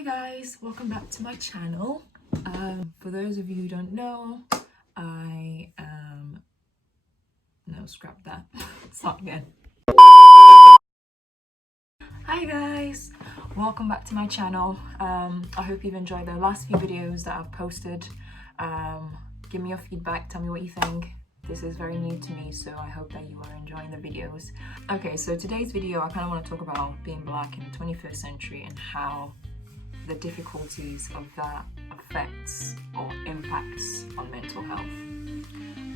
Hi guys, welcome back to my channel. For those of you who don't know, I am... No, scrap that. Start again. Hi guys, welcome back to my channel. I hope you've enjoyed the last few videos that I've posted. Give me your feedback, tell me what you think. This is very new to me, so I hope that you are enjoying the videos. Okay, so today's video I kind of want to talk about being Black in the 21st century and how the difficulties of that affects or impacts on mental health.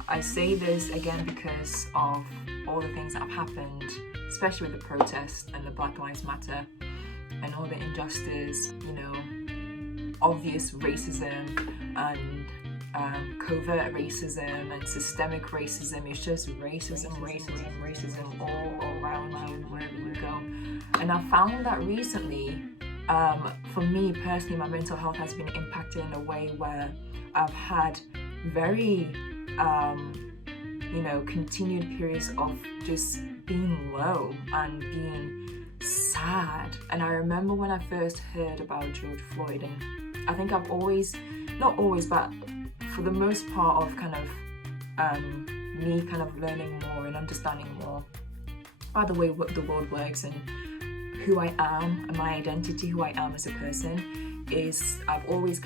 I say this again because of all the things that have happened, especially with the protests and the Black Lives Matter and all the injustice, obvious racism and covert racism and systemic racism. It's just racism all around you wherever you go. And I found that recently, for me personally, my mental health has been impacted in a way where I've had very continued periods of just being low and being sad. And I remember when I first heard about George Floyd, and I think I've always, not always, but for the most part of me learning more and understanding more about the way the world works and who I am and my identity, who I am as a person, is I've always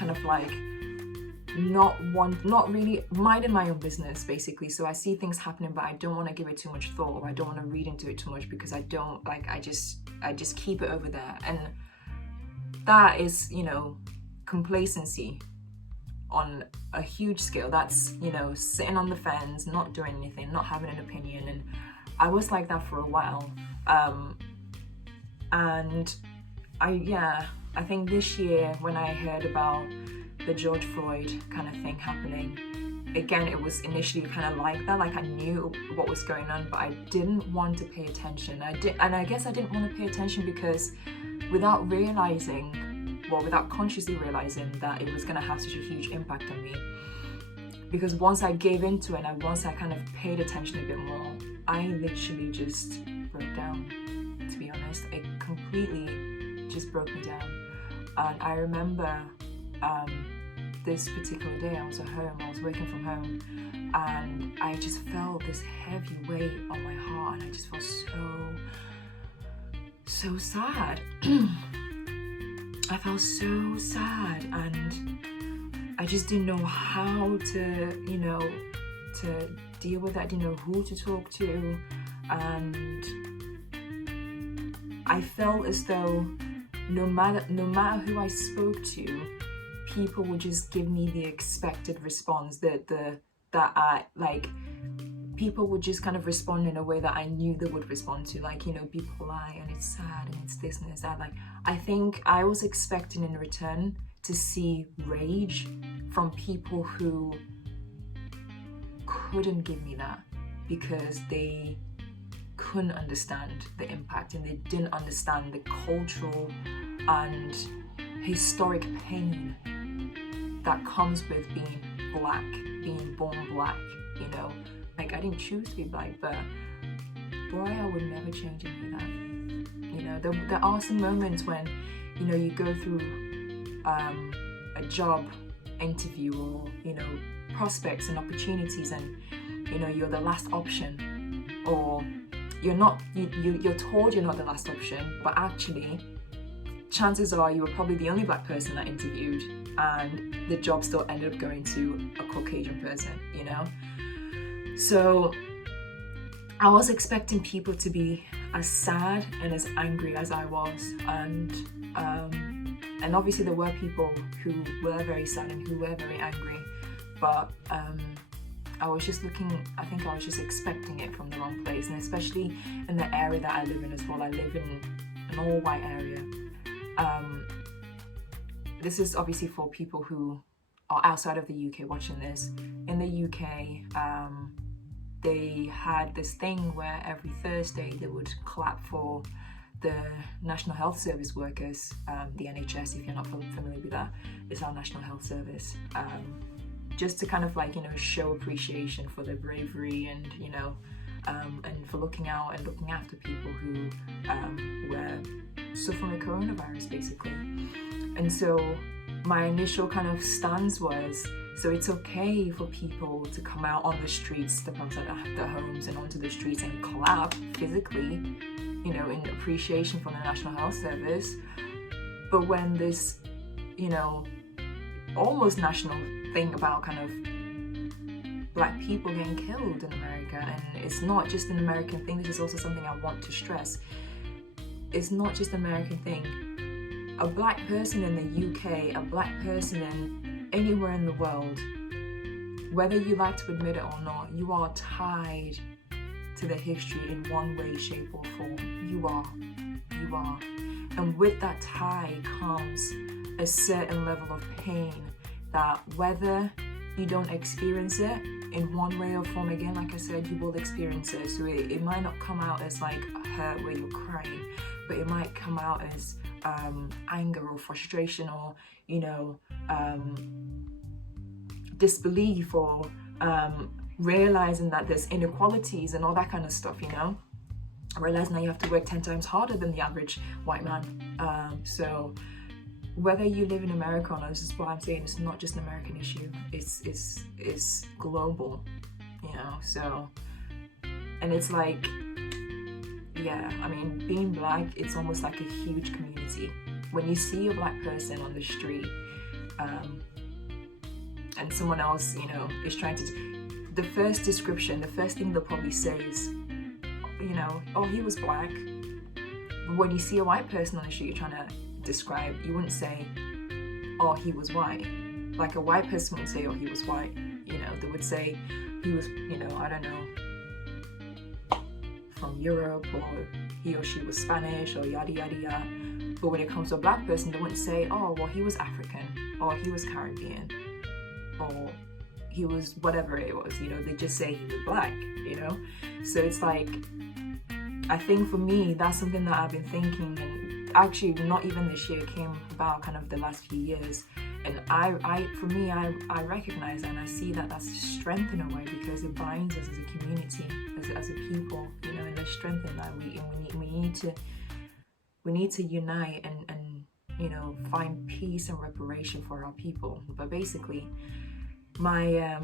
not really minding my own business, basically. So I see things happening, but I don't want to give it too much thought, or I don't want to read into it too much, because I don't I just keep it over there. And that is, complacency on a huge scale. That's, sitting on the fence, not doing anything, not having an opinion. And I was like that for a while. And I think this year when I heard about the George Floyd kind of thing happening, again, it was initially kind of like that, like I knew what was going on, but I didn't want to pay attention. I guess I didn't want to pay attention because without consciously realizing that it was going to have such a huge impact on me. Because once I gave into it and once I kind of paid attention a bit more, I literally just broke down, to be honest. It completely just broke me down. And I remember this particular day I was at home, I was working from home, and I just felt this heavy weight on my heart, and I just felt so sad. I felt so sad, and I just didn't know how to, to deal with that. I didn't know who to talk to, and I felt as though no matter who I spoke to, people would just give me the expected response people would just kind of respond in a way that I knew they would respond to, people lie and it's sad and it's this and it's that. I think I was expecting in return to see rage from people who couldn't give me that because they couldn't understand the impact and they didn't understand the cultural and historic pain that comes with being Black, being born Black, I didn't choose to be Black, but boy, I would never change any of that. There are some moments when, you go through a job interview or, prospects and opportunities, and, you're the last option, or you're told you're not the last option, but actually, chances are you were probably the only Black person that interviewed, and the job still ended up going to a Caucasian person, So I was expecting people to be as sad and as angry as I was, and obviously there were people who were very sad and who were very angry, but I was just expecting it from the wrong place, and especially in the area that I live in as well. I live in an all-white area. This is obviously for people who are outside of the UK watching this. In the UK, they had this thing where every Thursday they would clap for the National Health Service workers, the NHS, if you're not familiar with that, is our National Health Service. Just to kind of show appreciation for their bravery and, and for looking out and looking after people who were suffering with coronavirus, basically. And so my initial kind of stance was, so it's okay for people to come out on the streets, step outside their homes and onto the streets and clap physically, you know, in appreciation for the National Health Service. But when this, you know, almost national thing about kind of Black people getting killed in America, and it's not just an American thing, this is also something I want to stress. It's not just an American thing. A Black person in the UK, a Black person in anywhere in the world, whether you like to admit it or not, you are tied to the history in one way, shape or form. You are. And with that tie comes a certain level of pain that whether you don't experience it in one way or form, again, like I said, you will experience it. So it might not come out as like a hurt where you're crying, but it might come out as anger or frustration or, you know, disbelief or realizing that there's inequalities and all that kind of stuff, you know. Realize now you have to work 10 times harder than the average white man. So whether you live in America or not, this is what I'm saying, it's not just an American issue, it's global, you know. So, and it's like, yeah, I mean, being Black, it's almost like a huge community. When you see a Black person on the street and someone else, you know, is trying to, the first description, the first thing they'll probably say is, you know, oh, he was Black. But when you see a white person on the street you're trying to describe, you wouldn't say, oh, he was white. Like a white person wouldn't say, oh, he was white. You know, they would say he was, you know, I don't know, from Europe, or he or she was Spanish, or yada yada yada. But when it comes to a Black person, they wouldn't say, oh, well, he was African, or he was Caribbean, or he was whatever it was, you know. They just say he was Black, you know. So it's like, I think for me, that's something that I've been thinking, and actually not even this year, came about kind of the last few years. And for me, I recognize and I see that that's strength in a way, because it binds us as a community, as a people, you know, and there's strength in that. We need to unite and you know, find peace and reparation for our people. But basically, my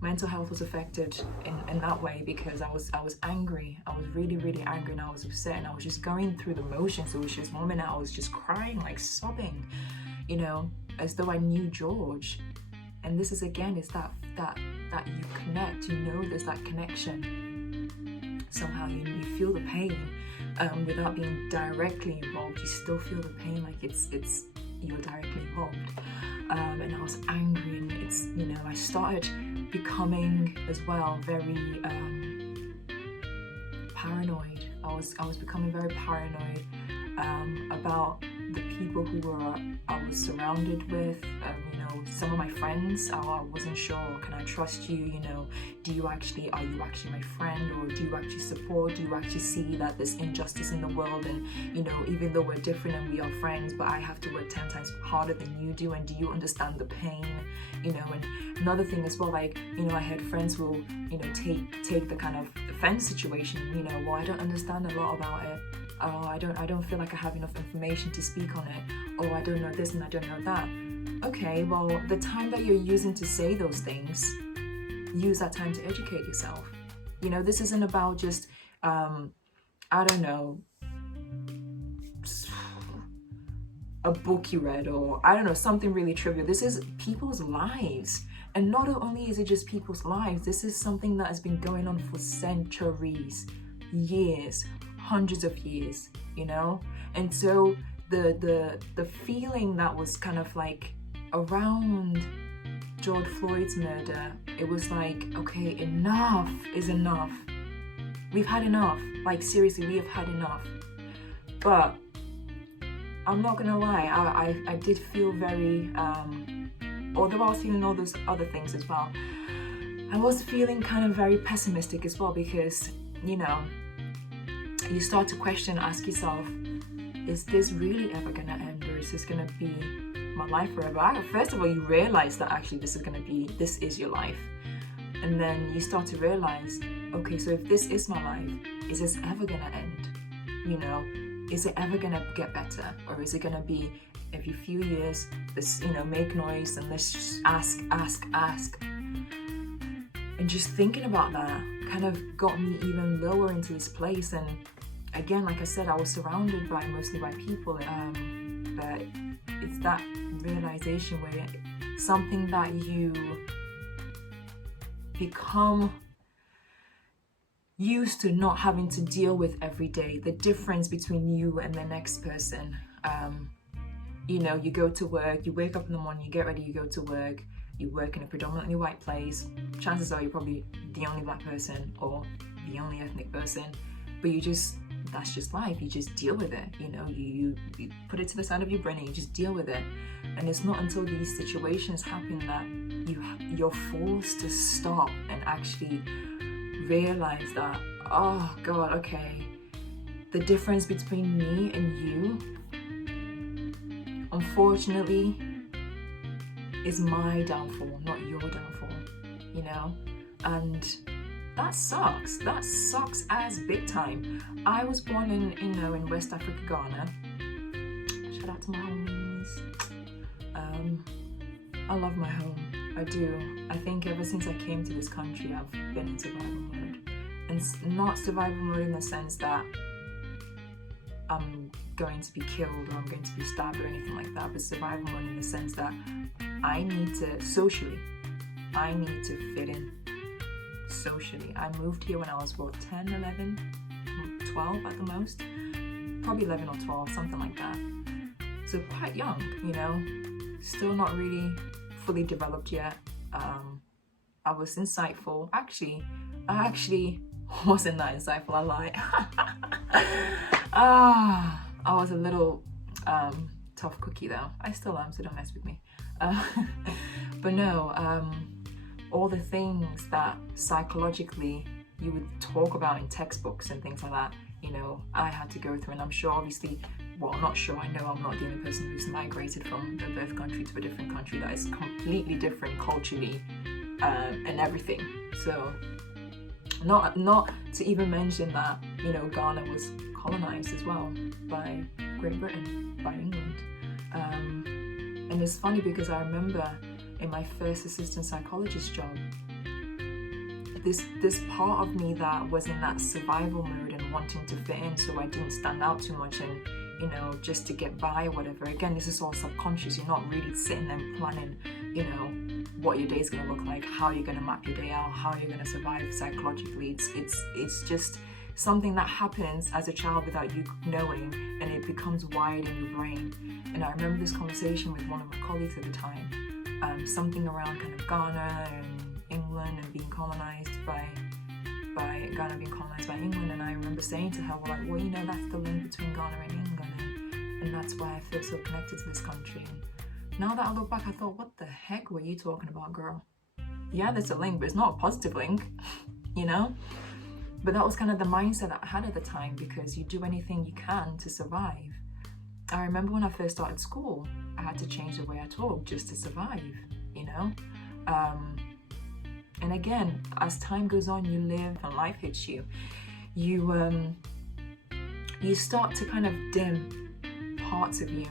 mental health was affected in that way, because I was angry. I was really, really angry, and I was upset, and I was just going through the motions. It was just one minute I was just crying, like sobbing, you know, as though I knew George. And this is, again, it's that you connect, you know, there's that connection. Somehow you feel the pain without being directly involved. You still feel the pain, like it's you're directly involved. And I was angry, and it's, you know, I started becoming as well very paranoid. I was becoming very paranoid about the people I was surrounded with. You know, some of my friends, I wasn't sure, can I trust you? You know, are you actually my friend, or do you actually support? Do you actually see that there's injustice in the world, and, you know, even though we're different and we are friends, but I have to work 10 times harder than you do, and do you understand the pain? You know, and another thing as well, like, you know, I had friends who, you know, take the kind of defense situation, you know, well, I don't understand a lot about it. Oh, I don't feel like I have enough information to speak on it. Oh, I don't know this and I don't know that. Okay, well, the time that you're using to say those things, use that time to educate yourself. You know, this isn't about just, I don't know, a book you read, or I don't know, something really trivial. This is people's lives. And not only is it just people's lives, this is something that has been going on for centuries, years, hundreds of years, you know. And so the feeling that was kind of like around George Floyd's murder, it was like, okay, enough is enough. We've had enough. Like, seriously, we have had enough. But I'm not gonna lie, I did feel very although I was feeling all those other things as well, I was feeling kind of very pessimistic as well, because, you know, you start to question, ask yourself, is this really ever gonna end, or is this gonna be my life forever? First of all, you realize that actually this is your life. And then you start to realize, okay, so if this is my life, is this ever gonna end? You know, is it ever gonna get better? Or is it gonna be every few years, let's, make noise and let's just ask. And just thinking about that kind of got me even lower into this place. And again, like I said, I was surrounded mostly by people, but it's that realization where something that you become used to not having to deal with every day, the difference between you and the next person. You go to work, you wake up in the morning, you get ready, you go to work, you work in a predominantly white place. Chances are you're probably the only black person or the only ethnic person, but that's just life. You just deal with it. You put it to the side of your brain and you just deal with it. And it's not until these situations happen that you're forced to stop and actually realize that, oh God, okay, the difference between me and you, unfortunately, is my downfall, not your downfall, and that sucks as big time. I was born in West Africa, Ghana. Shout out to my homies. I love my home, I do. I think ever since I came to this country, I've been in survival mode. And not survival mode in the sense that I'm going to be killed or I'm going to be stabbed or anything like that, but survival mode in the sense that I need to fit in socially. I moved here when I was 10, 11, 12 at the most, probably 11 or 12, something like that. So quite young, still not really fully developed yet. I was insightful. I actually wasn't that insightful, I lie. I was a little tough cookie though. I still am, so don't mess with me. But no, all the things that psychologically you would talk about in textbooks and things like that, I had to go through. And I'm sure, obviously, well, not sure, I know I'm not the only person who's migrated from their birth country to a different country that is completely different culturally and everything. So not to even mention that, Ghana was colonized as well by Great Britain, by England. And it's funny because I remember in my first assistant psychologist job, this part of me that was in that survival mode and wanting to fit in so I didn't stand out too much and, just to get by or whatever. Again, this is all subconscious. You're not really sitting there planning, what your day's gonna look like, how you're gonna map your day out, how you're gonna survive psychologically. It's just something that happens as a child without you knowing, and it becomes wired in your brain. And I remember this conversation with one of my colleagues at the time, something around kind of Ghana and England and being colonized by Ghana being colonized by England. And I remember saying to her, well, that's the link between Ghana and England, and that's why I feel so connected to this country. And now that I look back, I thought, what the heck were you talking about, girl? Yeah, there's a link, but it's not a positive link, But that was kind of the mindset that I had at the time, because you do anything you can to survive. I remember when I first started school, I had to change the way I talk just to survive, And again, as time goes on, you live and life hits you. You start to kind of dim parts of you,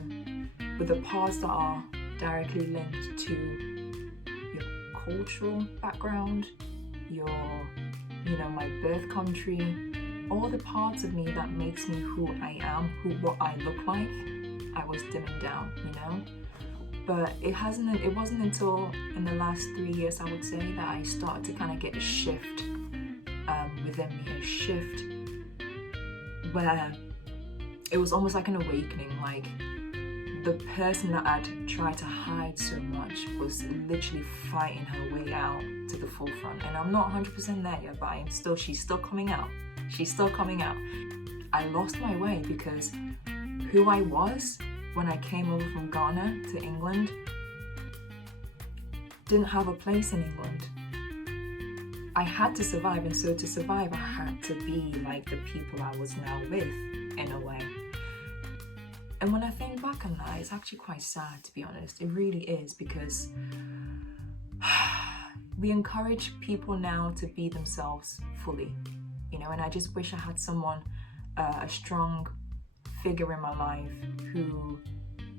but the parts that are directly linked to your cultural background, your my birth country, all the parts of me that makes me who I am, what I look like, I was dimming down, But it wasn't until in the last 3 years, I would say, that I started to kind of get a shift within me, a shift where it was almost like an awakening, like the person that I'd tried to hide so much was literally fighting her way out to the forefront. And I'm not 100% there yet, but she's still coming out. She's still coming out. I lost my way because who I was when I came over from Ghana to England didn't have a place in England. I had to survive, and so to survive, I had to be like the people I was now with, in a way. And when I think back on that, it's actually quite sad, to be honest. It really is, because we encourage people now to be themselves fully, and I just wish I had someone, a strong figure in my life who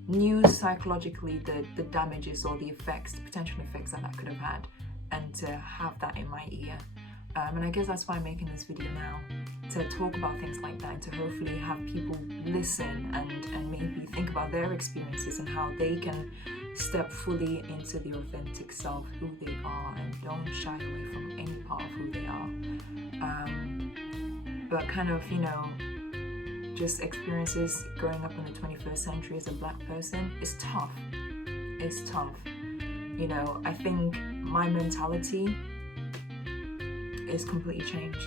knew psychologically the damages or the effects, the potential effects that could have had, and to have that in my ear. And I guess that's why I'm making this video now, to talk about things like that, and to hopefully have people listen and maybe think about their experiences and how they can step fully into the authentic self, who they are, and don't shy away from any part of who they are. But kind of, just experiences growing up in the 21st century as a Black person is tough. It's tough. I think my mentality is completely changed.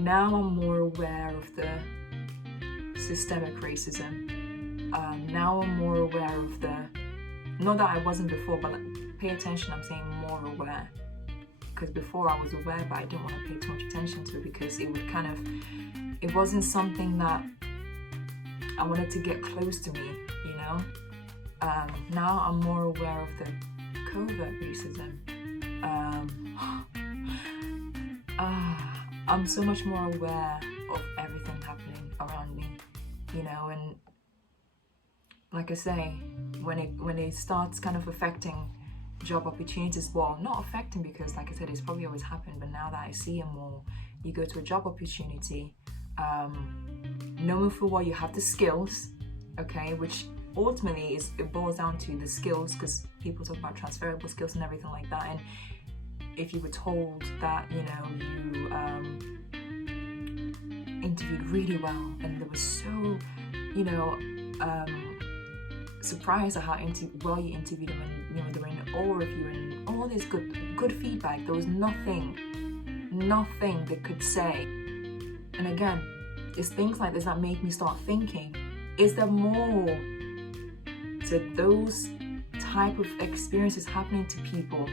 Now I'm more aware of the systemic racism. Now I'm more aware of not that I wasn't before, but pay attention, I'm saying more aware. Because before I was aware, but I didn't want to pay too much attention to it because it would it wasn't something that I wanted to get close to me, Now I'm more aware of the covert racism. I'm so much more aware of everything happening around me, and like I say, when it starts kind of affecting job opportunities, well, not affecting because like I said, it's probably always happened, but now that I see it more, you go to a job opportunity, knowing full well you have the skills, okay, which ultimately it boils down to the skills, because people talk about transferable skills and everything like that, and if you were told that you interviewed really well, and there was so surprised at how well you interviewed them, and they were in awe of you and all this good feedback, there was nothing they could say. And again, it's things like this that make me start thinking, is there more to those type of experiences happening to people?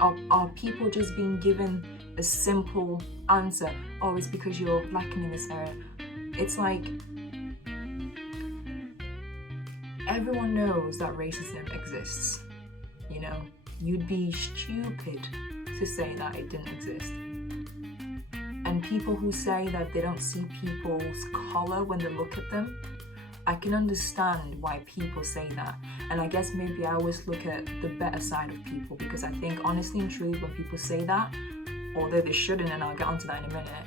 Are people just being given a simple answer, oh, it's because you're lacking in this area? It's like, everyone knows that racism exists, You'd be stupid to say that it didn't exist. And people who say that they don't see people's color when they look at them, I can understand why people say that. And I guess maybe I always look at the better side of people, because I think honestly and truly when people say that, although they shouldn't, and I'll get onto that in a minute,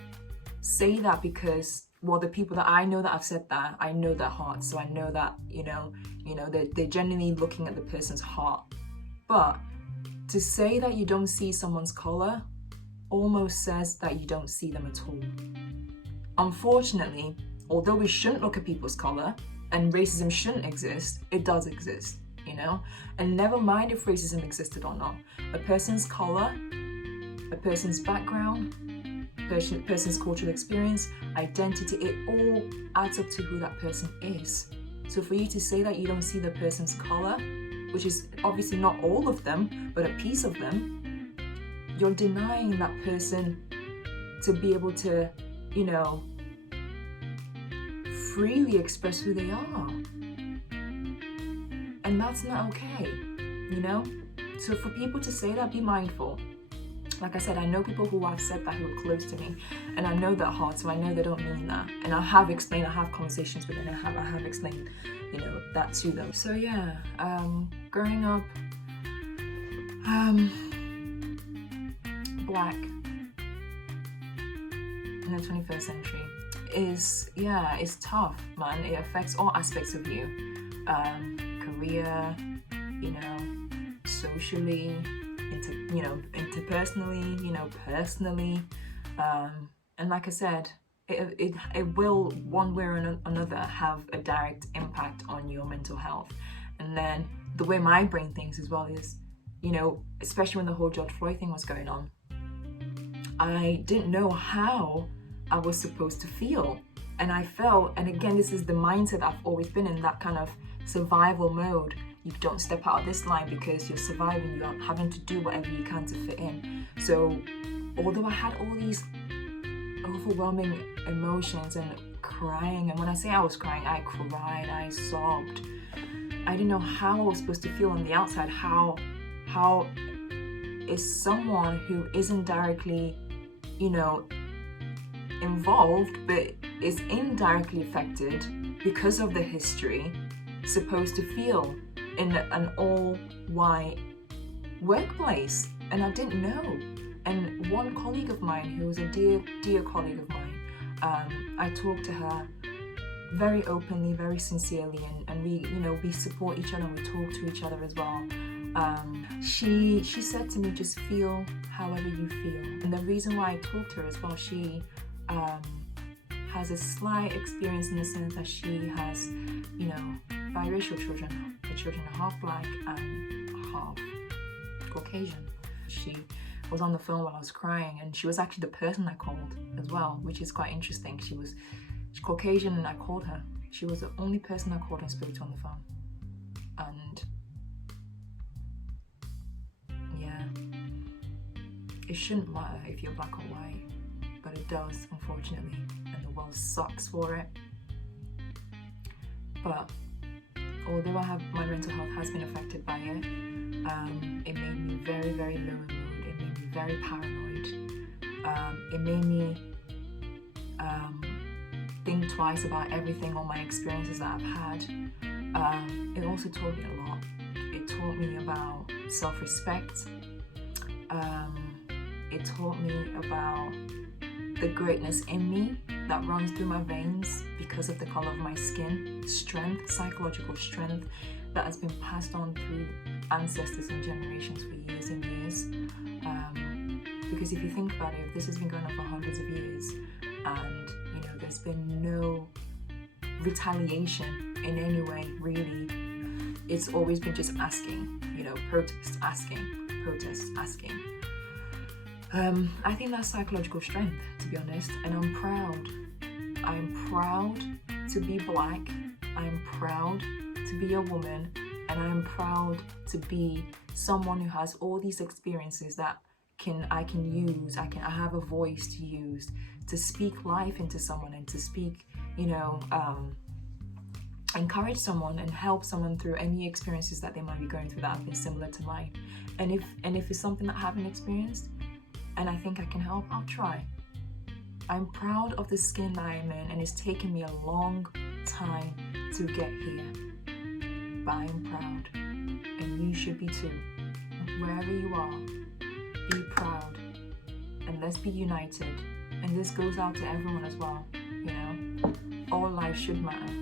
say that because, well, the people that I know that have said that, I know their heart, so I know that, they're genuinely looking at the person's heart. But to say that you don't see someone's color almost says that you don't see them at all. Unfortunately, although we shouldn't look at people's color and racism shouldn't exist, it does exist, And never mind if racism existed or not. A person's color, a person's background, person's cultural experience, identity, it all adds up to who that person is. So for you to say that you don't see the person's color, which is obviously not all of them, but a piece of them, you're denying that person to be able to, freely express who they are. And that's not okay, So for people to say that, be mindful. Like I said, I know people who have said that who are close to me, and I know their heart, so I know they don't mean that. And I have explained, I have conversations with them, I have explained, that to them. So yeah, growing up, Black in the 21st century is tough, man. It affects all aspects of you, career, socially, interpersonally, personally, and like I said, it will one way or another have a direct impact on your mental health. And then the way my brain thinks as well is, especially when the whole George Floyd thing was going on, I didn't know how I was supposed to feel, and I felt, and again, this is the mindset I've always been in, that kind of survival mode. You don't step out of this line because you're surviving, you're having to do whatever you can to fit in. So although I had all these overwhelming emotions and crying, and when I say I was crying, I cried, I sobbed. I didn't know how I was supposed to feel on the outside. How is someone who isn't directly, involved, but is indirectly affected because of the history, supposed to feel in an all-white workplace, and I didn't know. And one colleague of mine, who was a dear colleague of mine, I talked to her very openly, very sincerely, and we, we support each other and we talk to each other as well. She said to me, just feel however you feel. And the reason why I talked to her as well, she has a slight experience in the sense that she has, biracial children. Her children are half black and half Caucasian. She was on the phone while I was crying, and she was actually the person I called as well, which is quite interesting. She's Caucasian and I called her. She was the only person I called and spoke to on the phone. And yeah, it shouldn't matter if you're black or white, but it does, unfortunately, and the world sucks for it. But although my mental health has been affected by it, it made me very, very low in mood. It made me very paranoid. It made me think twice about everything, all my experiences that I've had. It also taught me a lot. It taught me about self-respect. It taught me about the greatness in me that runs through my veins because of the color of my skin. Strength, psychological strength that has been passed on through ancestors and generations for years and years. Because if you think about it, if this has been going on for hundreds of years and there's been no retaliation in any way, really, it's always been just asking, protest asking. I think that's psychological strength, to be honest, and I'm proud. I'm proud to be black. I'm proud to be a woman, and I'm proud to be someone who has all these experiences that I can use. I have a voice to use to speak life into someone and to speak, encourage someone and help someone through any experiences that they might be going through that have been similar to mine. And if it's something that I haven't experienced and I think I can help, I'll try. I'm proud of the skin that I'm in, and it's taken me a long time to get here. But I am proud, and you should be too. Wherever you are, be proud, and let's be united. And this goes out to everyone as well, all life should matter.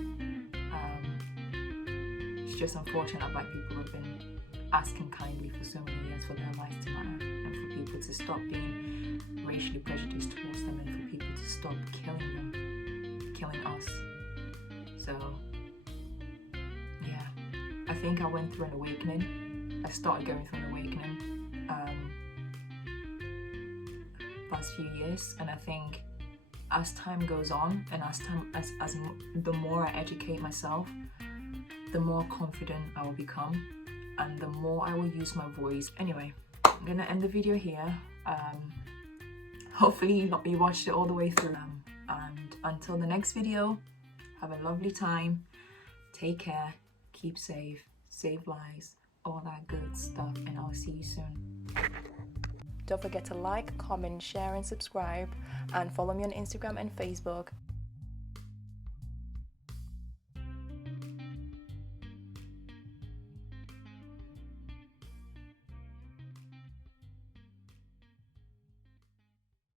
It's just unfortunate that black people have been asking kindly for so many years for their lives to matter, and for people to stop being racially prejudiced towards them, and for people to stop killing them, killing us. So yeah, I think I went through an awakening. I started going through an awakening last few years, and I think as time goes on, and as the more I educate myself, the more confident I will become, and the more I will use my voice. Anyway, I'm gonna end the video here. Hopefully you watched it all the way through, and until the next video, have a lovely time, take care, keep safe, save lives, all that good stuff, and I'll see you soon. Don't forget to like, comment, share and subscribe, and follow me on Instagram and Facebook.